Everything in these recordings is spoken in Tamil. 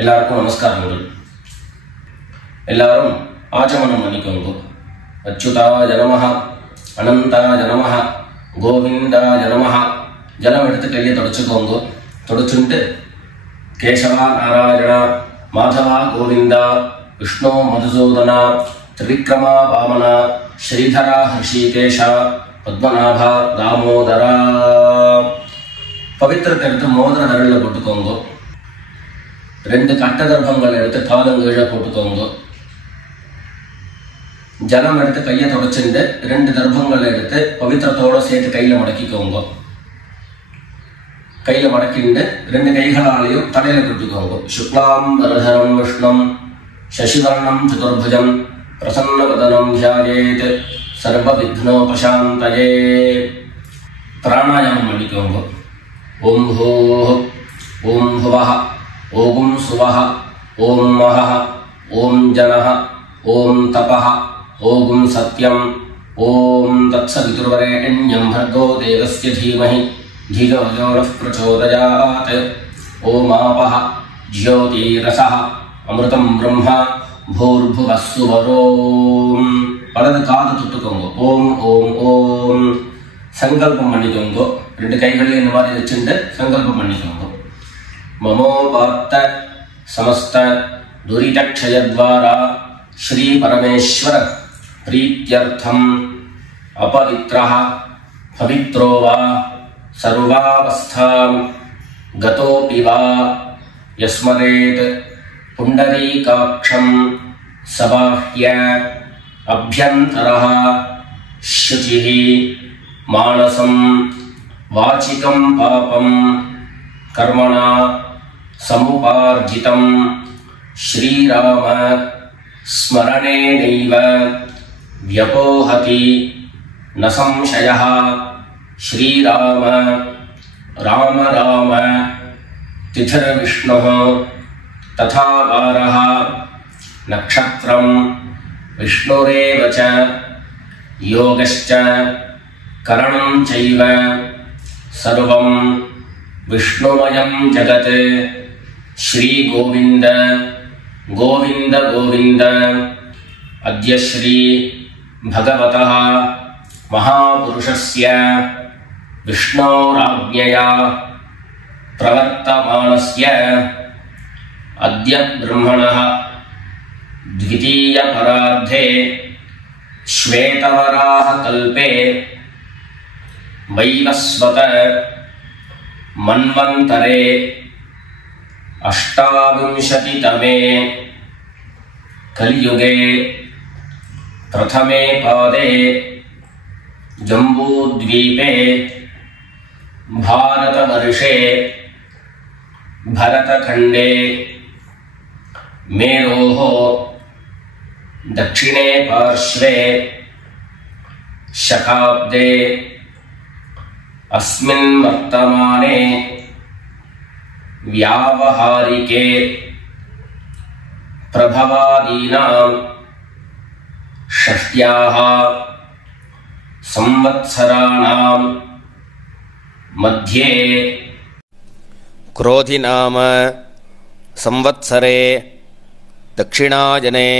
எல்லாருக்கும் நமஸ்காரங்கள். எல்லாரும் ஆச்சமனம் பண்ணிக்கோங்க. அச்சுதாய நமஹ, அனந்தாய நமஹ, கோவிந்தாய நமஹ. ஜலம் எடுத்து கையை தொடச்சுக்கோங்க. தொடச்சுட்டு கேசவா நாராயணா, மாதவா கோவிந்தா, விஷ்ணு மதுசூதனா, திரிவிக்ரமா வாமனா, ஸ்ரீதரா ஹிருஷிகேஷா, பத்மநாபா தாமோதரா. பவித்திரத்தை எடுத்து மோதிர விரலில் போட்டுக்கோங்க. 2 கட்ட கர்ப்பங்கள் எடுத்து காலங்கீழ போட்டுக்கோங்க. ஜலம் எடுத்து கையை தொடச்சுட்டு 2 கர்ப்பங்கள் எடுத்து பவித்திரத்தோட சேர்த்து கையில மடக்கிக்கோங்க. கையில மடக்கிண்டு 2 கைகளாலையும் தலையில கொடுத்துக்கோங்க. சுக்லாம் வரதரம் விஷ்ணம் சசிவர்ணம் சதுர்புஜம் பிரசன்னவதனம் தியாயேத் சர்வ விக்னோபசாந்தயே. பிராணாயாமம் பண்ணிக்கோங்க. ஓம் ஹோஹ், ஓம் ஹுவஹ, ஓம் சுவஹ, ஓம் மஹஹ, ஓம் ஜனஹ, ஓம் தபஹ, ஓம் சத்யம், ஓம் தத்சவிதுர்வரேண்யம் भर्गो देवस्य धीमहि धियो यो नः प्रचोदयात्. ஓம் ஆபஹ ஜ்யோதிரஸஹ அமிர்தம் பிரம்ம பூர்புவः சுவரோம். வலது காது தொட்டுக்கோங்க. ஓம் ஓம் ஓம். சங்கல்பம் பண்ணிக்கோங்க. 2 கைகளையும் இந்த மாதிரி வச்சுட்டு சங்கல்பம் பண்ணிக்கோங்க. மமோபாத்த சமஸ்த துரிதக்ஷயத்வாரா ஸ்ரீ பரமேஸ்வர பிரீத்யர்த்தம் அபவித்ரஹ பவித்ரோ வா சர்வாவஸ்தாம் கதோபி வா யஸ்மரேத் புண்டரீகாக்ஷம் சபாஹ்ய அப்யந்தரஹ சுசிஹி மானசம் வாசிகம் பாபம் கர்மணா சமுபார்ஜிதம் ஸ்ரீராம ஸ்மரணேனைவ வ்யபோஹதி ந சம்சயः. ஸ்ரீராம ராம ராம திதிர்விஷ்ணுः ததா வாரः நக்ஷத்ரம் விஷ்ணுரேவ ச யோகஸ்ச கரணம் சைவ சர்வம் விஷ்ணுமயம் ஜகத். ஸ்ரீ கோவிந்த கோவிந்த கோவிந்த. அத்ய ஸ்ரீ பகவதः மகாபுருஷஸ்ய விஷ்ணோராஜ்ஞயா பிரவர்த்தமானஸ்ய அத்ய பிரம்மணः த்விதீய பரார்த்தே ஸ்வேதவராஹ கல்பே வைவஸ்வத மன்வந்தரே அஷ்டாவிம்சதிதமே கலியுகே பிரதமே பாதே ஜம்பூத்வீபே பாரதவர்ஷே பரதகண்டே மேரோः தட்சிணே பார்ஷ்வே சகாப்தே अस्मिन् वर्तमाने व्यावहारिके प्रभवादीनां षष्ट्याः संवत्सराणां मध्ये क्रोधि नाम संवत्सरे दक्षिणायने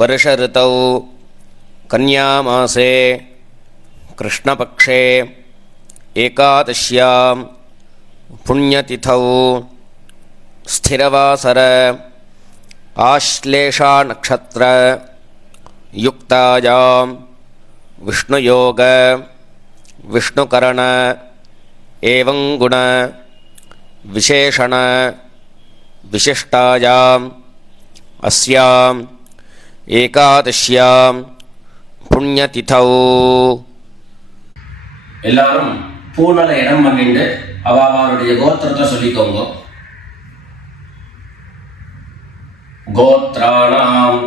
वर्ष ऋतौ कन्यामासे कृष्णपक्षे एकादश्यां पुण्यतिथौ स्थिरवासर आश्लेषा नक्षत्र युक्तायां विष्णुयोग विष्णुकरण एवं गुण विशेषण विशिष्टायां अस्यां एकादश्यां पुण्यतिथौ. எல்லாரும் பூனல இடம் பண்ணிட்டு அவருடைய கோத்திரத்தை சொல்லிக்கோங்க. கோத்ராணாம்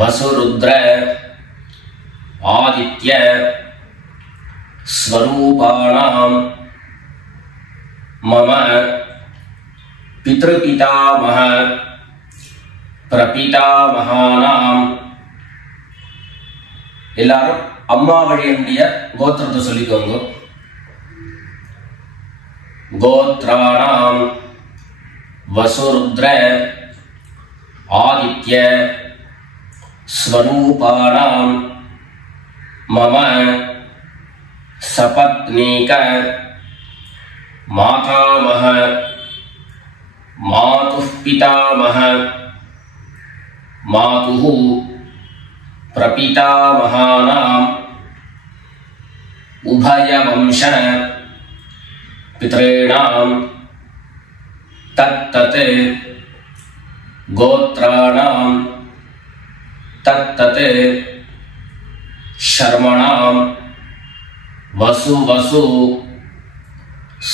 வசுருத்ர ஆதித்ய ஸ்வரூபாணாம் மம பித்ருபிதாமஹ பிரபிதாமஹானாம். எல்லாரும் அம்மா வழியினுடைய கோத்திரத்தை சொல்லிக்கோங்க. கோத்ராணாம் वसुरुद्र आदित्य स्वरूपाणां मम सपत्नीक मातामह मातुः पितामह मातुः प्रपितामहानां उभयवंश पितॄणां तत्तत् गोत्राणां तत्तत् शर्मणां वसु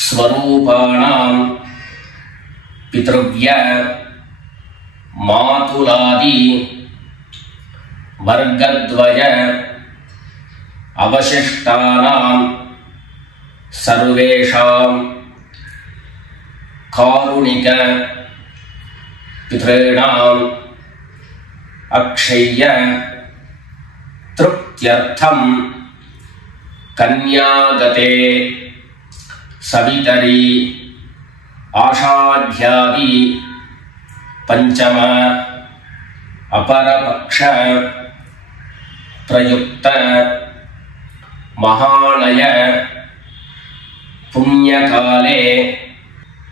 स्वरूपाणां पितृव्य मातुलादि वर्गद्वय अवशिष्टानां सर्वेषां कारुणिक पितॄणां अक्षय्य तृप्त्यर्थं कन्यागते सवितरी आषाढ्यादि पंचम अपरपक्ष प्रयुक्त महालय पुण्यकाले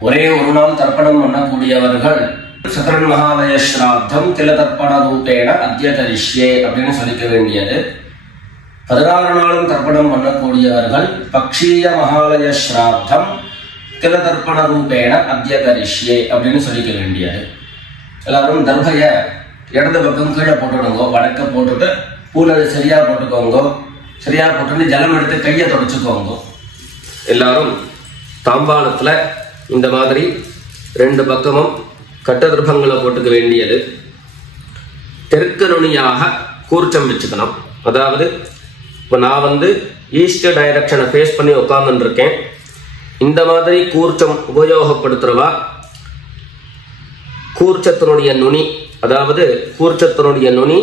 ஒரே ஒரு நாள் தர்ப்பணம் பண்ணக்கூடியவர்கள் சக்கரன் மகாலய ஸ்ராத்தம் திலதர்ப்பண ரூபேண அத்ய கரிஷ்யே அப்படின்னு சொல்லிக்க வேண்டியது. 16 நாளும் தர்ப்பணம் பண்ணக்கூடியவர்கள் பக்ஷீய மகாலய ஸ்ராத்தம் திலதர்ப்பண ரூபேண அத்ய கரிஷ்யே அப்படின்னு சொல்லிக்க வேண்டியது. எல்லாரும் தர்பைய இடது பக்கம் கீழே போட்டுடுங்க, வடக்க போட்டுட்டு பூனை சரியா போட்டுக்கோங்க. சரியா போட்டு ஜலம் எடுத்து கையை தொடச்சுக்கோங்க. எல்லாரும் தாம்பாளத்துல இந்த மாதிரி 2 பக்கமும் கட்ட திருப்பங்களை போட்டுக்க வேண்டியது. தெற்கு நுனியாக கூர்ச்சம் வச்சுக்கணும். அதாவது இப்போ நான் ஈஸ்ட் டைரக்ஷனை ஃபேஸ் பண்ணி உட்கார்ந்துட்டு இருக்கேன். இந்த மாதிரி கூர்ச்சம் உபயோகப்படுத்துறவா கூர்ச்சத்தினுடைய நுனி, அதாவது கூர்ச்சத்தினுடைய நுனி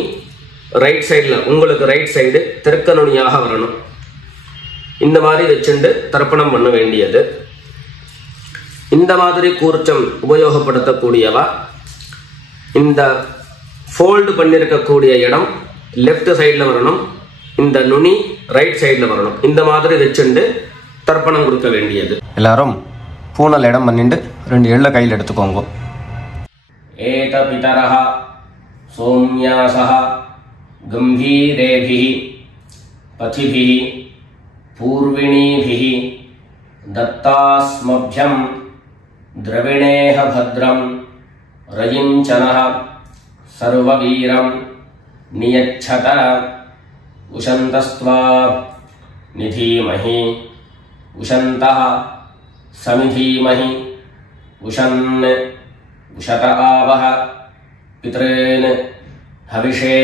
ரைட் சைடில், உங்களுக்கு ரைட் சைடு தெற்கு நுனியாக வரணும். இந்த மாதிரி வச்சுட்டு தர்ப்பணம் பண்ண வேண்டியது. இந்த மாதிரி கூர்ச்சம் உபயோகப்படுத்தக்கூடியவா இந்த ஃபோல்டு பண்ணியிருக்கக்கூடிய இடம் லெஃப்ட் சைடில் வரணும், இந்த நுனி ரைட் சைடில் வரணும். இந்த மாதிரி வச்சுட்டு தர்ப்பணம் கொடுக்க வேண்டியது. எல்லாரும் பூனல் இடம் பண்ணிட்டு 2 எள்ள கையில் எடுத்துக்கோங்க. ஏத பிதரஹ சோம்யாசஹ கம்பீரேபிஹி பதிபிஹி பூர்விணீபிஹி दत्तास्मभ्यं द्रविणेह भद्रं रयिञ्चनः सर्ववीरं नियच्छत उशन्तस्त्वा निधीमहि उशन्तः समिधीमहि उशन् उशत आवह पितॄन् हविषे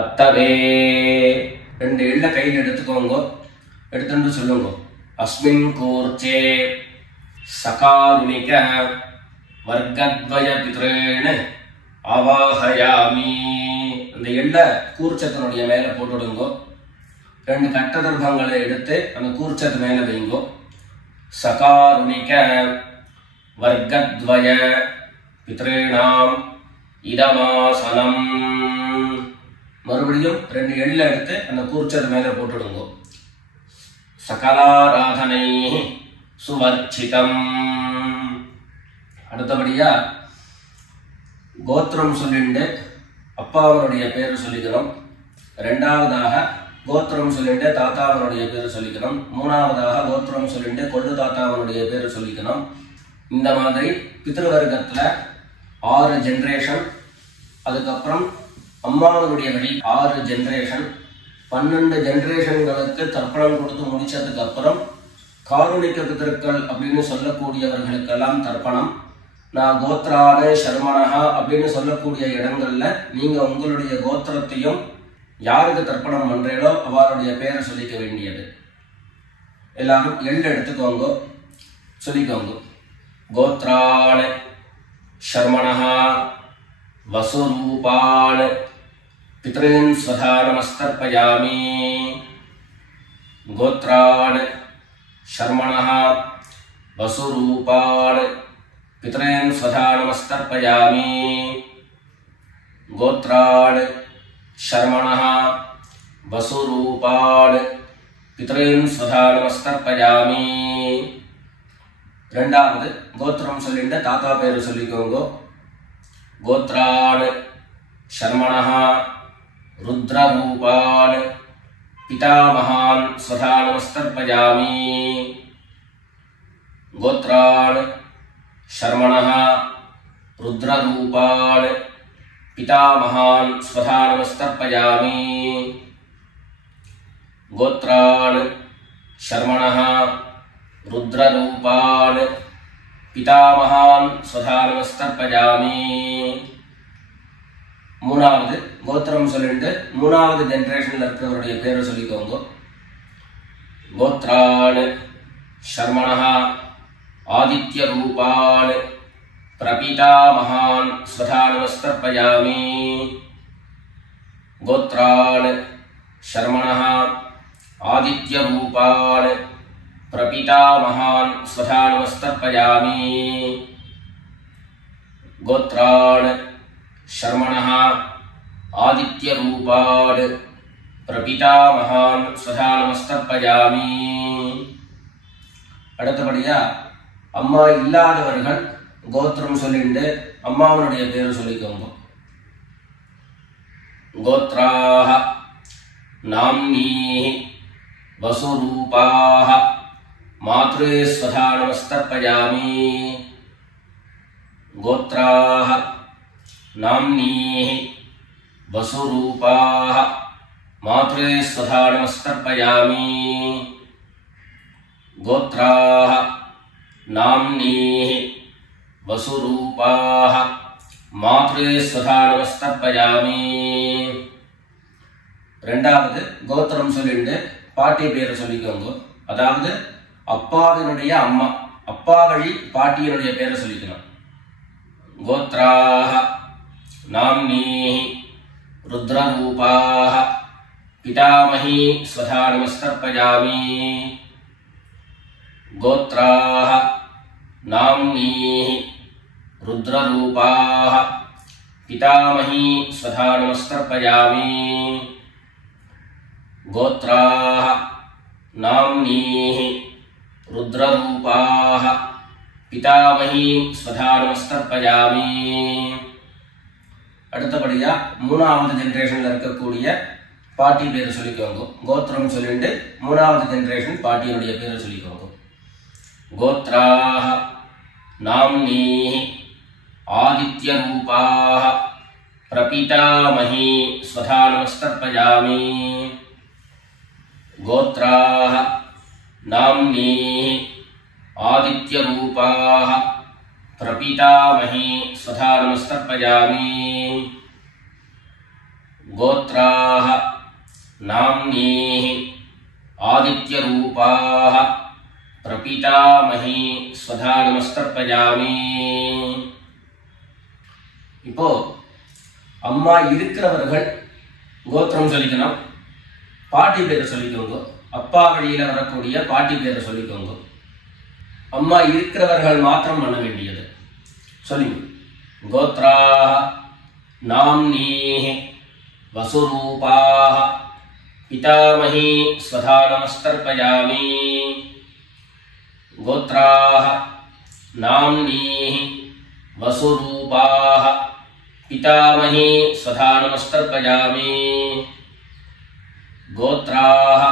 अत्तवे. 2 எள்ள கையில் எடுத்துக்கோங்க. எடுத்துட்டு சொல்லுங்க. अस्मिन् कूर्चे सकारुणिक वर्गद्वय पितॄन् आवाहयामि. அந்த எள்ள கூர்ச்சத்தினுடைய மேல போட்டுடுங்க. 2 கட்ட தர்ப்பங்களை எடுத்து அந்த கூர்ச்சத்து மேல வைங்க. சகாருணிக வர்க்கத்வய பித்ருணாம் இதமாசனம். மறுபடியும் 2 எள்ள எடுத்து அந்த கூர்ச்சத்து மேல போட்டுடுங்க. சகலாராதனை சுவர்ச்சிதம். அடுத்தபடியா கோத்திரம் சொல்லிட்டு அப்பாவனுடைய பேர் சொல்லிக்கணும். 2வதாக கோத்திரம் சொல்லிட்டு தாத்தாவனுடைய பேர் சொல்லிக்கணும். 3வதாக கோத்திரம் சொல்லிட்டு கொள்ளு தாத்தாவனுடைய பேர் சொல்லிக்கணும். இந்த மாதிரி பித்ருவர்க்கத்துல 6 ஜெனரேஷன், அதுக்கப்புறம் அம்மாவனுடைய வழி 6 ஜெனரேஷன், 12 ஜெனரேஷன்களுக்கு தர்ப்பணம் கொடுத்து முடிச்சதுக்கு அப்புறம் காருணிக்க பிதர்கள் அப்படின்னு சொல்லக்கூடியவர்களுக்கெல்லாம் தர்ப்பணம். நான் கோத்ரான சர்மனஹா அப்படின்னு சொல்லக்கூடிய இடங்கள்ல நீங்க உங்களுடைய கோத்திரத்தையும் யாருக்கு தர்ப்பணம் பண்றீங்களோ அவருடைய பேரை சொல்லிக்க வேண்டியது. எல்லாரும் எள்ளு எடுத்துக்கோங்க, சொல்லிக்கோங்க. கோத்ரான शर्मणः वसुरूपान् पितॄन् स्वधा नमस्तर्पयामि। गोत्रान् शर्मणः वसुरूपान् पितॄन् स्वधा नमस्तर्पयामि गोत्रान् शर्मणः वसुरूपान् पितॄन् स्वधा नमस्तर्पयामि ரெண்டாவது கோத்திரம் சொல்லிட்டு தாத்தா பேரு சொல்லிக்கோங்க கோத்ரான் शर्मणः रुद्ररूपान् पितामहान् स्वधा नमस्तर्पयामि गोत्रान् शर्मणः रुद्ररूपान् पितामहान् स्वधा नमस्तर्पयामि गोत्रान् शर्मणः रुद्ररूपान् पितामहान् स्वधा नमस्तर्पयामि மூணாவது கோத்திரம் சொல்லிட்டு மூணாவது ஜெனரேஷன்ல இருக்கிறவருடைய பேரை சொல்லிக்கோங்க கோத்ரான் शर्मणः आदित्य रूपान् प्रपितामहान् स्वधा नमस्तर्पयामि गोत्रान् शर्मणः आदित्य रूपान् प्रपितामहान् स्वधा नमस्तर्पयामि गोत्रान् शर्मणः आदित्य रूपान् प्रपितामहान् स्वधा नमस्तर्पयामि அடுத்தபடியா அம்மா இல்லாதவர்கள் கோத்திரம் சொல்லிட்டு அம்மாவுடைய பேரு சொல்லிக்கோங்க கோத்ராஹ நாம்னீஹி வசுரூபாஹ மாத்ரே ஸ்வதா நமஸ்தர்ப்பயாமி கோத்ராஹ नाम्नीः वसुरूपाः मात्रे स्वधा नमस्तर्पयामि गोत्राः नाम्नीः वसुरूपाः मात्रे स्वधा नमस्तर्पयामि ரெண்டாவது கோத்திரம் சொல்லிட்டு பாட்டி பேரை சொல்லிக்கோங்க அதாவது அப்பாவினுடைய அம்மா அப்பா வழி பாட்டியினுடைய பேரை சொல்லிக்கணும் கோத்ராஹ नाम्नीः रुद्ररूपाः पितामही स्वधा नमस्तर्पयामि गोत्राः नाम्नीः रुद्ररूपाः पितामही स्वधा नमस्तर्पयामि गोत्राः नाम्नीः रुद्ररूपाः पितामही स्वधा नमस्तर्पयामि அடுத்தபடியா மூணாவது ஜெனரேஷன்ல இருக்கக்கூடிய பாட்டி பேரை சொல்லிக்கோங்க கோத்திரம் சொல்லிட்டு மூணாவது ஜெனரேஷன் பாட்டியுடைய பேரை சொல்லிக்கோங்க கோத்ராஹ நாம்னீஹி ஆதித்ய ரூபாஹ பிரபிதாமஹி ஸ்வதா நமஸ்தர்ப்பயாமி கோத்ராஹ நாம்னீஹி ஆதித்ய ரூபாஹ प्रपितामही स्वधा नमस्तर्पयामि गोत्राः नाम्नीः आदित्यरूपाः प्रपितामही स्वधा नमस्तर्पयामि இப்போ அம்மா இருக்கிறவர்கள் கோத்திரம் சொல்லிக்கணும் பாட்டி பேரை சொல்லிக்கோங்க அப்பா வழியில வரக்கூடிய பாட்டி பேரை சொல்லிக்கோங்க அம்மா இருக்கிறவர்கள் மாத்திரம் பண்ண வேண்டியது சொல்லுங்க கோத்ராஹ நாம்னீஹி வசுரூபாஹ பிதாமஹி ஸ்வதா நமஸ்தர்ப்பயாமி கோத்ராஹ நாம்னீஹி வசுரூபாஹ பிதாமஹி ஸ்வதா நமஸ்தர்ப்பயாமி கோத்ராஹ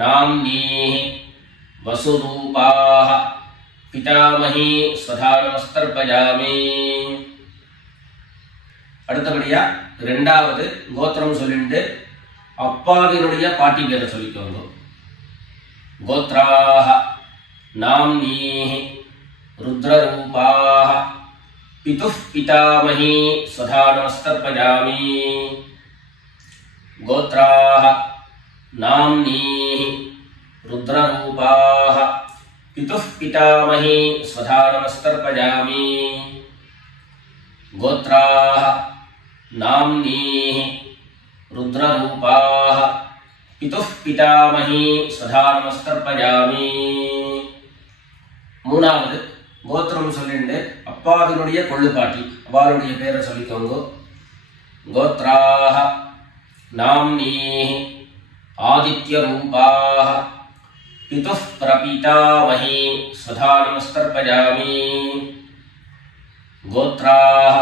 நாம்னீஹி वसुरूपाः पितामही स्वधा नमस्तर्पयामि அடுத்தபடியா இரண்டாவது கோத்திரம் சொல்லிட்டு அப்பாவினுடைய பாட்டி பேரை சொல்லிக்கோங்க கோத்ராஹ நாம்னீஹி रुद्ररूपाः पितुः पितामही स्वधा नमस्तर्पयामि गोत्राः नाम्नीः रुद्ररूपाः पितुः पितामही स्वधा नमस्तर्पयामि गोत्राः नाम्नीः रुद्ररूपाः पितुः पितामही स्वधा नमस्तर्पयामि மூணாவது கோத்திரம் சொல்லிட்டு அப்பாவினுடைய கொள்ளுப்பாட்டி அவளுடைய பேரை சொல்லிக்கோங்க. கோத்ராஹ நாம்னீஹி ஆதித்ய ரூபாஹ பிதுஃ பிரபீதாமஹி ஸ்வதா நமஸ்தர்ப்பயாமி. கோத்ராஹ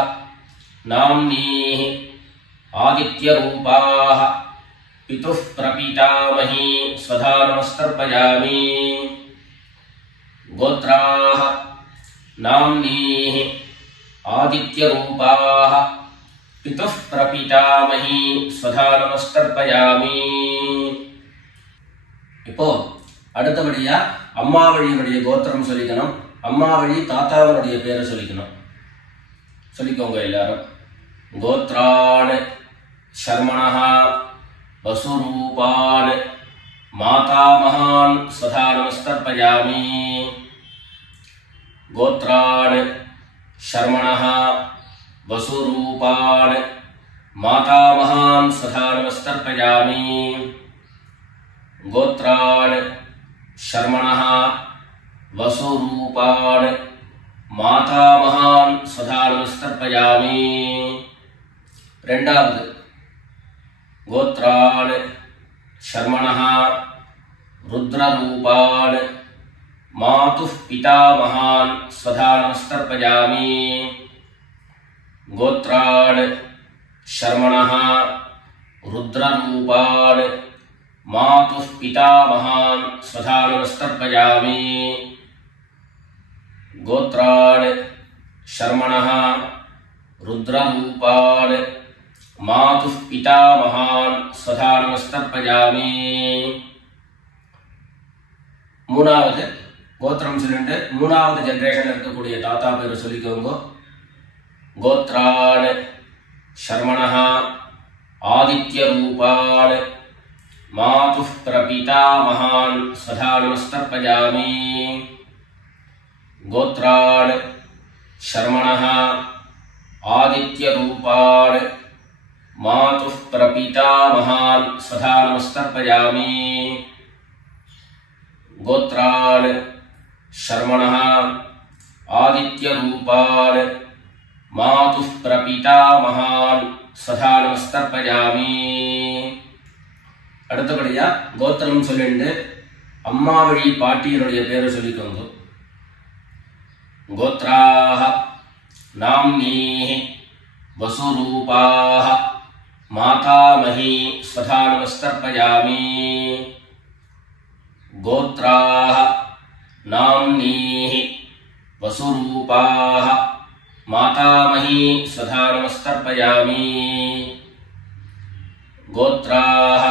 நாம்னீஹி ஆதித்ய ரூபாஹ பிதுஃ பிரபீதாமஹி ஸ்வதா நமஸ்தர்ப்பயாமி. கோத்ராஹ நாம்னீஹி ஆதித்ய ரூபாஹ பிதுஃ பிரபீதாமஹி ஸ்வதா நமஸ்தர்ப்பயாமி. இப்போ அடுத்தபடியா அம்மா வழியினுடைய கோத்திரம் சொல்லிக்கணும். அம்மா வழி தாத்தாவனுடைய பேரை சொல்லிக்கணும். சொல்லிக்கோங்க எல்லாரும். கோத்ரான் சர்மணஹ வசுரூபான் மாதாமகான் ஸ்வதா நமஸ்தர்ப்பயாமி. கோத்ரான் சர்மணஹ வசுரூபான் மாதாமகான் ஸ்வதா நமஸ்தர்ப்பயாமி. கோத்ரான் சர்மணஹ வசுரூபான் மாதாமகான் ஸ்வதா நமஸ்தர்ப்பயாமி. ரெண்டாவது கோத்ரான் சர்மணஹ ருத்ரரூபான் மாதுः பிதாமகான் ஸ்வதா நமஸ்தர்ப்பயாமி. கோத்ரான் சர்மணஹ ருத்ரரூபான் மாதுः பிதாமகான் ஸ்வதா நமஸ்தர்ப்பயாமி. கோத்ரான் சர்மணஹ ருத்ரரூபான் மாதுः பிதாமகான் ஸ்வதா நமஸ்தர்ப்பயாமி. மூணாவது கோத்திரம் சொல்லிட்டு மூணாவது ஜெனரேஷன்ல இருக்கக்கூடிய தாத்தா பேரை சொல்லிக்கோங்க. கோத்ரான் சர்மணஹ ஆதித்ய ரூபான் மாதுः பிரபீதாமகான் ஸ்வதா நமஸ்தர்ப்பயாமி. கோத்ரான் சர்மணஹ ஆதித்ய ரூபான் மாதுः பிரபீதாமகான் ஸ்வதா நமஸ்தர்ப்பயாமி. கோத்ரான் சர்மணஹ ஆதித்ய ரூபான் மாதுः பிரபீதாமகான் ஸ்வதா நமஸ்தர்ப்பயாமி. அடுத்தபடியா கோத்திரம் சொல்லிட்டு அம்மா வழி பாட்டியினுடைய பேரை சொல்லிக்கோங்க. கோத்ராஹ நாம்னீஹி வசுரூபாஹ மாதாமஹி ஸ்வதா நமஸ்தர்ப்பயாமி. கோத்ராஹ நாம்னீஹி வசுரூபாஹ மாதாமஹி ஸ்வதா நமஸ்தர்ப்பயாமி. கோத்ராஹ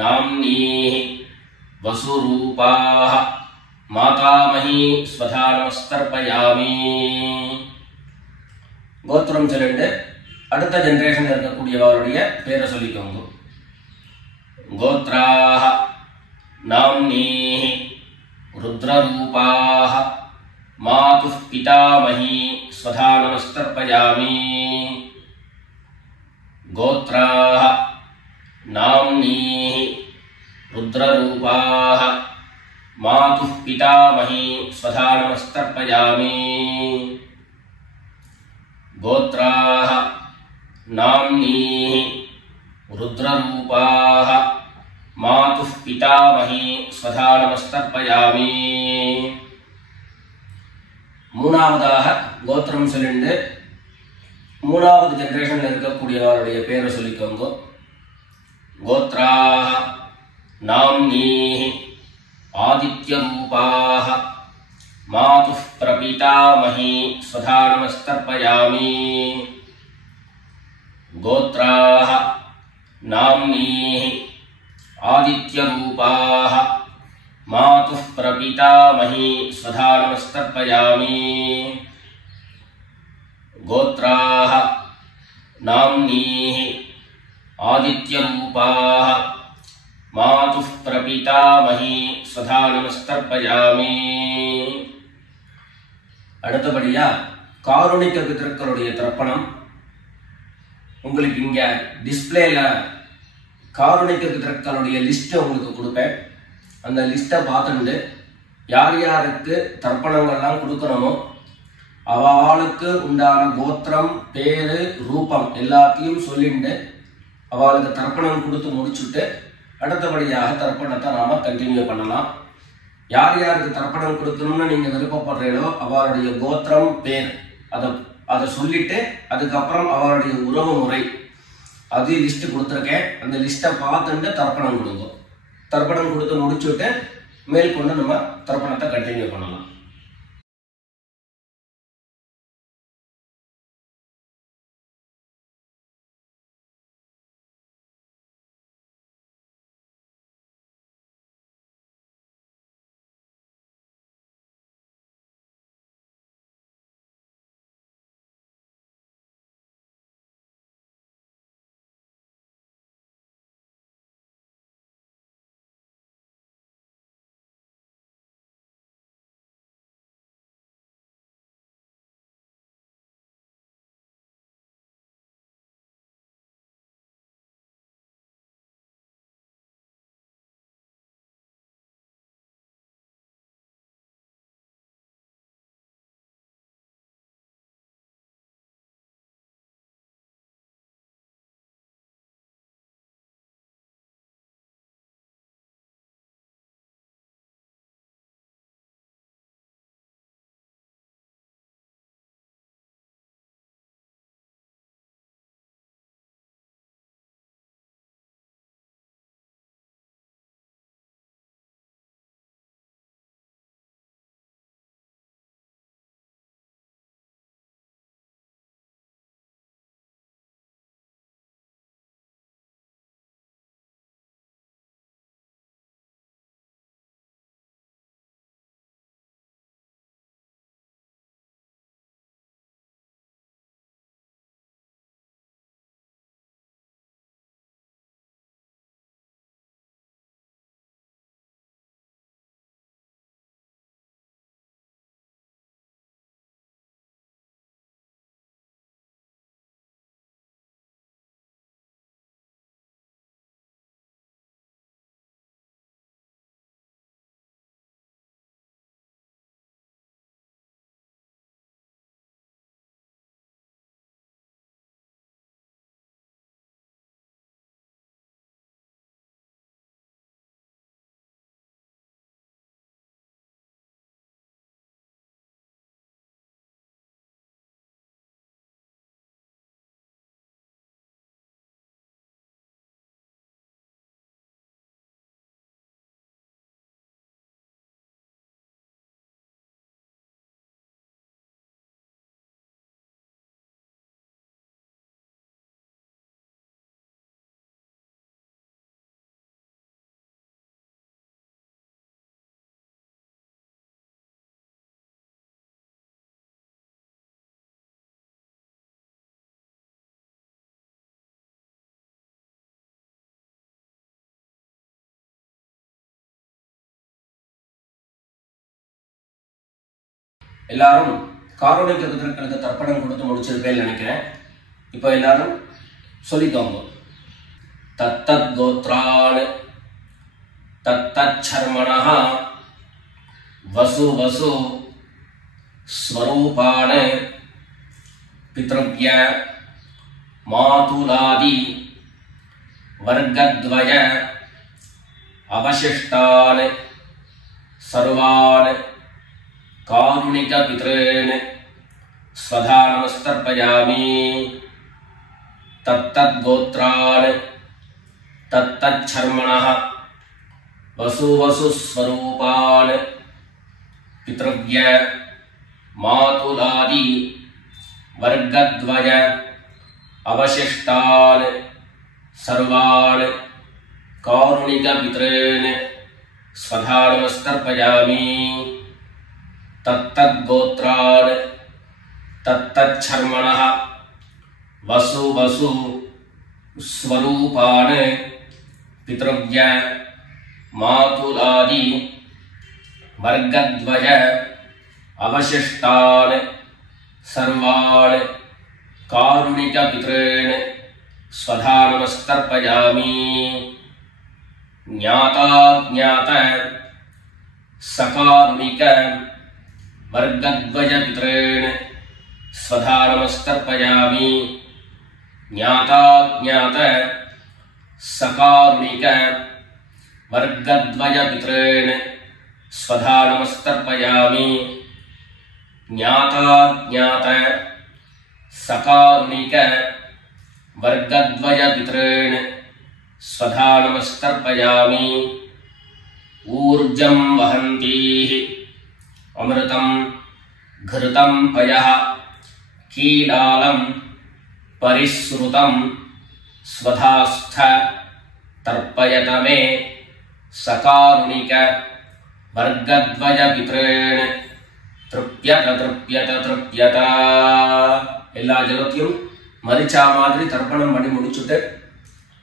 நாம்னீஹி வசுரூபாஹ மாதாமஹி ஸ்வதா நமஸ்தர்ப்பயாமி. கோத்திரம் சொல்லிட்டு அடுத்த ஜெனரேஷன் இருக்கக்கூடியவருடைய பேரை சொல்லிக்கோங்க. கோத்ராஹ நாம்னீஹி ருத்ரரூபாஹ மாதுः பிதாமஹி ஸ்வதா நமஸ்தர்ப்பயாமி. கோத்ராஹ நாம்னீஹி ருத்ரரூபாஹ மாதுः பிதாமஹி ஸ்வதா நமஸ்தர்ப்பயாமி. கோத்ராஹ நாம்னீஹி ருத்ரரூபாஹ மாதுः பிதாமஹி ஸ்வதா நமஸ்தர்ப்பயாமி. மூணாவதாக கோத்திரம் சொல்லிட்டு மூணாவது ஜெனரேஷன்ல இருக்கக்கூடியவருடைய பேரை சொல்லிக்கோங்க. கோத்ராஹ நாம்னீஹி ஆதித்ய ரூபாஹ மாதுः பிரபீதாமஹி ஸ்வதா நமஸ்தர்ப்பயாமி. கோத்ராஹ நாம்னீஹி ஆதித்ய ரூபாஹ மாதுः பிரபீதாமஹி ஸ்வதா நமஸ்தர்ப்பயாமி. கோத்ராஹ நாம்னீஹி ஆதித்ய ரூபாஹ மாதுः பிரபீதாமஹி ஸ்வதா நமஸ்தர்ப்பயாமி. அடுத்தபடியா காருணிக பிதர்களுடைய தர்ப்பணம். உங்களுக்கு இங்க டிஸ்பிளேல காருணிக பிதர்களுடைய லிஸ்ட் உங்களுக்கு கொடுப்பேன். அந்த லிஸ்ட்டை பார்த்துட்டு யார் யாருக்கு தர்ப்பணங்கள்லாம் கொடுக்கணுமோ அவளுக்கு உண்டான கோத்திரம், பேரு, ரூபம் எல்லாத்தையும் சொல்லிட்டு அவளுக்கு தர்ப்பணம் கொடுத்து முடிச்சுட்டு அடுத்தபடியாக தர்ப்பணத்தை நாம கண்டினியூ பண்ணலாம். யார் யாருக்கு தர்ப்பணம் கொடுக்கணும்னு நீங்க விருப்பப்படுறீங்களோ அவளுடைய கோத்திரம், பேர் அதை சொல்லிட்டு அதுக்கப்புறம் அவளுடைய உறவு முறை அது லிஸ்ட் கொடுத்துருக்கேன். அந்த லிஸ்ட்டை பார்த்துட்டு தர்ப்பணம் கொடுங்க. தர்ப்பணம் கொடுத்து முடிச்சுட்டு மேற்கொண்டு நம்ம தர்ப்பணத்தை கண்டினியூ பண்ணலாம். எல்லாரும் காரணிக பிதர்களுக்கு தர்ப்பணம் கொடுத்து முடிச்சிருப்பேன்னு நினைக்கிறேன். இப்போ எல்லாரும் சொல்லிக்கோங்க. தத்தத் கோத்ரான் தத்தத் சர்மணஹ வசு வசு ஸ்வரூபான் பித்ருவ்ய மாதுலாதி வர்க்கத்வய அவசிஷ்டான் சர்வான் காருணிக பித்ரேன் ஸ்வதா நமஸ்தர்ப்பயாமி. தத்தத் கோத்ரான் தத்தத் சர்மணஹ வசு வசு ஸ்வரூபான் பித்ருவ்ய மாதுலாதி வர்க்கத்வய அவசிஷ்டான் சர்வான் காருணிக பித்ரேன் ஸ்வதா நமஸ்தர்ப்பயாமி. தத்தத் கோத்ரான் தத்தத் சர்மணஹ வசு வசு ஸ்வரூபான் பித்ருவ்ய மாதுலாதி வர்க்கத்வய அவசிஷ்டான் சர்வான் காருணிக பித்ரேன் ஸ்வதா நமஸ்தர்ப்பயாமி. ஞாதா ஞாத सकारुणिक वर्गद्वय पितॄन् स्वधा नमस्तर्पयामि ज्ञाताज्ञात सकारुणिक वर्गद्वय पितॄन् स्वधा नमस्तर्पयामि ज्ञाताज्ञात सकारुणिक वर्गद्वय पितॄन् स्वधा नमस्तर्पयामि ऊर्जं वहन्तीः अमृतं घृतं पयः कीलालं परिसृतं स्वधास्थ तर्पयत मे सकारुणिक वर्गद्वय पितॄन् तृप्यत तृप्यत तृप्यत எல்லா ஜலத்தையும் மரிச்சா மாதிரி தர்ப்பணம் பண்ணி முடிச்சுட்டு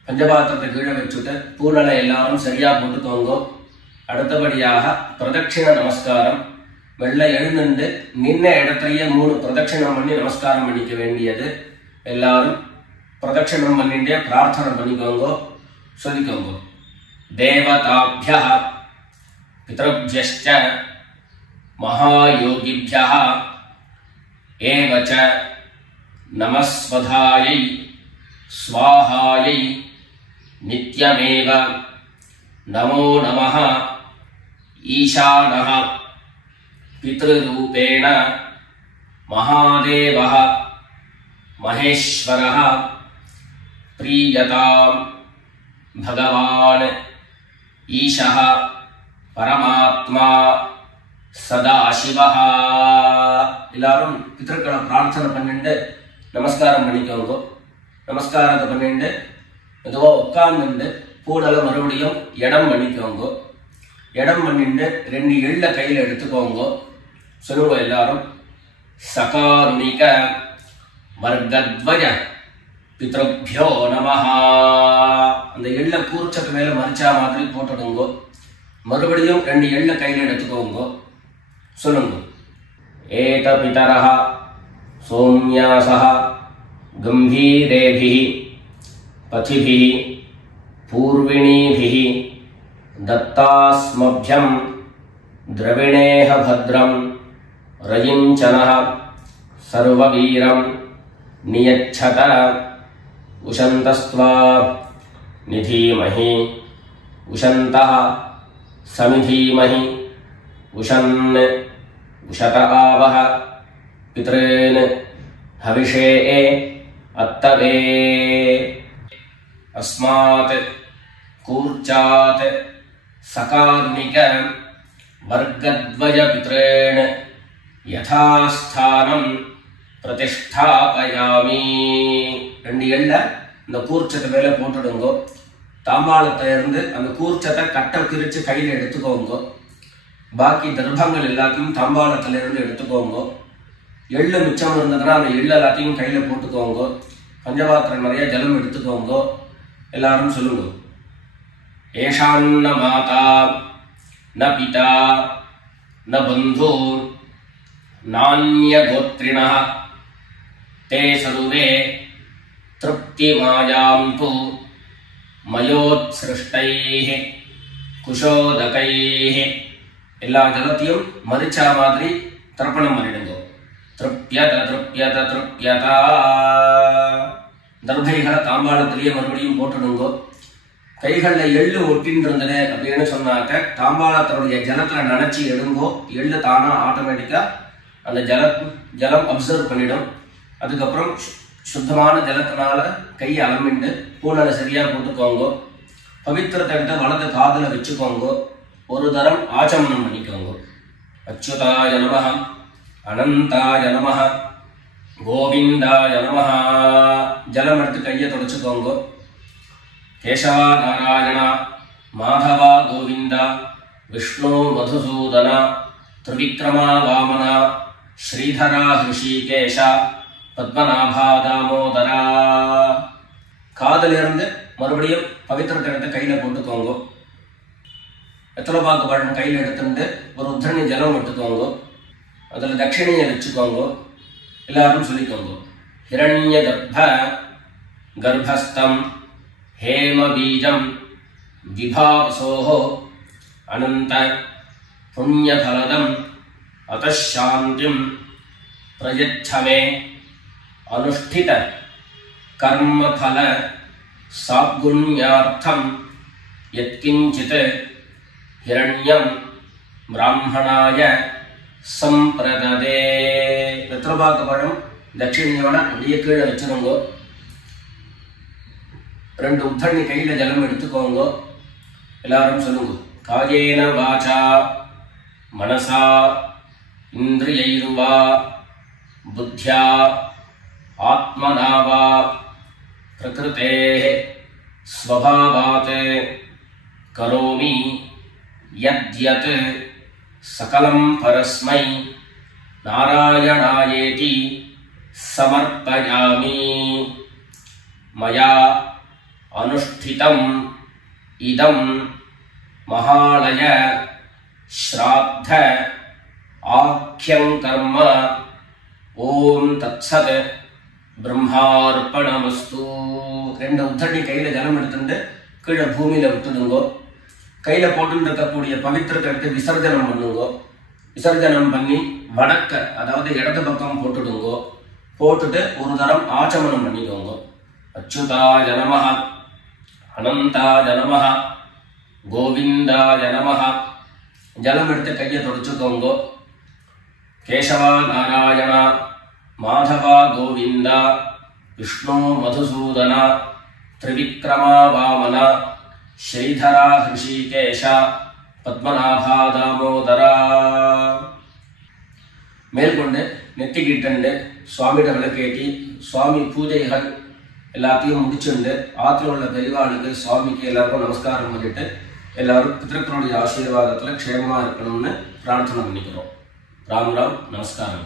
பஞ்சபாத்திரத்தை கீழே வச்சுட்டு பூனலை எல்லாரும் சரியா போட்டுக்கோங்க. அடுத்தபடியாக பிரதட்சிண நமஸ்காரம். வெள்ளை எழுந்துண்டு நின்ன இடத்தையே 3 பிரதட்சிணம் பண்ணி நமஸ்காரம் பண்ணிக்க வேண்டியது. எல்லாரும் பிரதட்சிணம் பண்ணிட்டே பிரார்த்தனை பண்ணிக்கோங்க, சொல்லிக்கோங்க. தேவதாभ्यः பித்ருभ्यश्च महायोगिभ्यः एव च नमस्वधायै स्वाहायै नित्यमेव नमो नमः ईशानः पितृरूपेण महादेवः महेश्वरः प्रीयतां भगवान् ईशः परमात्मा सदाशिवः. எல்லாரும் பித்ருக்களை பிரார்த்தனை பண்ணிட்டு நமஸ்காரம் பண்ணிக்கோங்க. நமஸ்காரத்தை பண்ணிட்டு மெதுவா உட்கார்ந்துட்டு பூனலை மறுபடியும் இடம் பண்ணிக்கோங்க. இடம் பண்ணிட்டு 2 எள்ள கையில எடுத்துக்கோங்க. சொல்லுங்க எல்லாரும். சகாருணிக வர்கத்வய பித்ருभ्यो நமஹ. அந்த எள்ள கூர்ச்சத்து மேல மரிச்சா மாதிரி போட்டுடுங்க. மறுபடியும் 2 எள்ள கையில எடுத்துக்கோங்க. சொல்லுங்க. ஏத பிதரஹ சோம்யாசஹ கம்பீரேபிஹி பதிபிஹி பூர்விணீபிஹி दत्तास्मभ्यं द्रविणेह भद्रं रयिञ्चनः सर्ववीरं नियच्छत उशन्तस्त्वा निधीमहि उशन्तः समिधीमहि उशन् उशत आवह पितॄन् हविषे अत्तवे. अस्मात् कूर्चात् सकारुणिक वर्गद्वय पितॄन् यथास्थानं प्रतिष्ठापयामि. 2 எள்ள இந்த கூர்ச்சத்தை மேல போட்டுடுங்க. தாம்பாளத்தை இருந்து அந்த கூர்ச்சத்தை கட்ட பிரிச்சு கையில எடுத்துக்கோங்க. பாக்கி தர்ப்பங்கள் எல்லாத்தையும் தாம்பாளத்துல இருந்து எடுத்துக்கோங்க. எள்ளு மிச்சம் இருந்ததுன்னா அந்த எள்ளு எல்லாத்தையும் கையில போட்டுக்கோங்க. பஞ்சபாத்திரம் நிறைய ஜலம் எடுத்துக்கோங்க. எல்லாரும் சொல்லுங்க. ஏஷாन्न மாதா न पिता न बन्धु नान्यगोत्रिणः ते सर्वे तृप्तिमायान्तु मयोत्सृष्टैः कुशोदकैः. எல்லா ஜலத்தையும் மரிச்சா மாதிரி தர்ப்பணம் பண்ணிடுங்க. திருப்யத திருப்யத திருப்யதா. தர்பைகளை தாம்பாளத்திலேயே மறுபடியும் போட்டுடுங்க. கைகள்ல எள்ளு ஒட்டின்னு இருந்தது அப்படின்னு சொன்னாக்க தாம்பாளத்தினுடைய ஜலத்துல நினைச்சு எடுங்கோ. எள்ளு தானா ஆட்டோமேட்டிக்கா அந்த ஜலம் அப்சர்வ் பண்ணிடும். அதுக்கப்புறம் சுத்தமான ஜலத்தினால கையை அலம்பிண்டு பூனலை சரியா போட்டுக்கோங்க. பவித்திரத்தை எடுத்து வலது காதுல வச்சுக்கோங்க. ஒரு தரம் ஆச்சமனம் பண்ணிக்கோங்க. அச்சுதாய நமஹ அனந்தாய நமஹ கோவிந்தாய நமஹ. ஜலம் எடுத்து கையை தொடச்சுக்கோங்க. கேசவா நாராயண மாதவா கோவிந்த விஷ்ணு மதுசூதன திரிவிக்ரமா வாமன ஸ்ரீதரா ஹிருஷிகேஷ பத்மநாபா தாமோதரா. காதிலிருந்து மறுபடியும் பவித்திரத்தை எடுத்து கையில போட்டுக்கோங்க. வெத்தலைப்பாக்கு பழம் கையில் எடுத்துட்டு ஒரு உத்தரணி ஜலம் எடுத்துக்கோங்க. அதுல தட்சிணையை வச்சுக்கோங்க. எல்லாரும் சொல்லிக்கோங்க. ஹிரண்ய கர்ப்பஸ்தம் हेम बीजं विभावसोः अनंत புண்ணியபலதம் அதசாந்திம் பிரயச்சமே அனுஷ்டித கர்மபல சாத்குண்யார்த்தம் யத்கிஞ்சித் ஹிரண்யம் பிராமணாய சம்பிரததே. வெத்தலைபாக்கு பழம் தட்சிணையோட அப்படியே கீழே வச்சிருங்கோ. 2 உத்தண்ணி கையில ஜலம் எடுத்துக்கோங்க. எல்லாரும் சொல்லுங்க. காயேன வாசா மனசா இந்திரியைர்வா புத்தியா ஆத்மனாவா பிரகிருதேஹ ஸ்வபாவாத் கரோமி யத்யத் சகலம் பரஸ்மை நாராயணாயேதி சமர்ப்பயாமி. மயா அனுஷ்டிதம் இதம் மகாலய ஸ்ராத்த ஆக்யம் கர்ம. ஓம் தத்சத் பிரம்மார்ப்பணமஸ்து. 2 உத்தண்ணி கையில ஜலம் எடுத்துட்டு கீழே பூமியில விட்டுடுங்கோ. கையில போட்டு இருக்கக்கூடிய பவித்திரத்தை எடுத்து விசர்ஜனம் பண்ணுங்கோ. விசர்ஜனம் பண்ணி வடக்க அதாவது இடது பக்கம் போட்டுடுங்கோ. போட்டுட்டு ஒரு தரம் ஆச்சமனம் பண்ணிக்கோங்க. அச்சுதாய நமஹ அனந்தாய நமஹ கோவிந்தாய நமஹ. ஜலம் எடுத்து கையை தொடச்சுக்கோங்க. கேசவா நாராயண மாதவா கோவிந்தா விஷ்ணு மதுசூதன திரிவிக்ரமா வாமன ஸ்ரீதரா ஹிருஷிகேஷ பத்மநாபா தாமோதரா. மேற்கொண்டு நெத்திக்கிட்டு சுவாமியிட விளக்கேற்றி சுவாமி பூஜைகள் எல்லாத்தையும் முடிச்சுண்டு ஆத்துல உள்ள பெரியவாளுக்கு சுவாமிக்கு எல்லாருக்கும் நமஸ்காரம் பண்ணிட்டு எல்லாரும் பிதர்களுடைய ஆசீர்வாதத்துல க்ஷேமமா இருக்கணும்னு பிரார்த்தனை பண்ணிக்கிறோம். ராம் ராம். நமஸ்காரம்.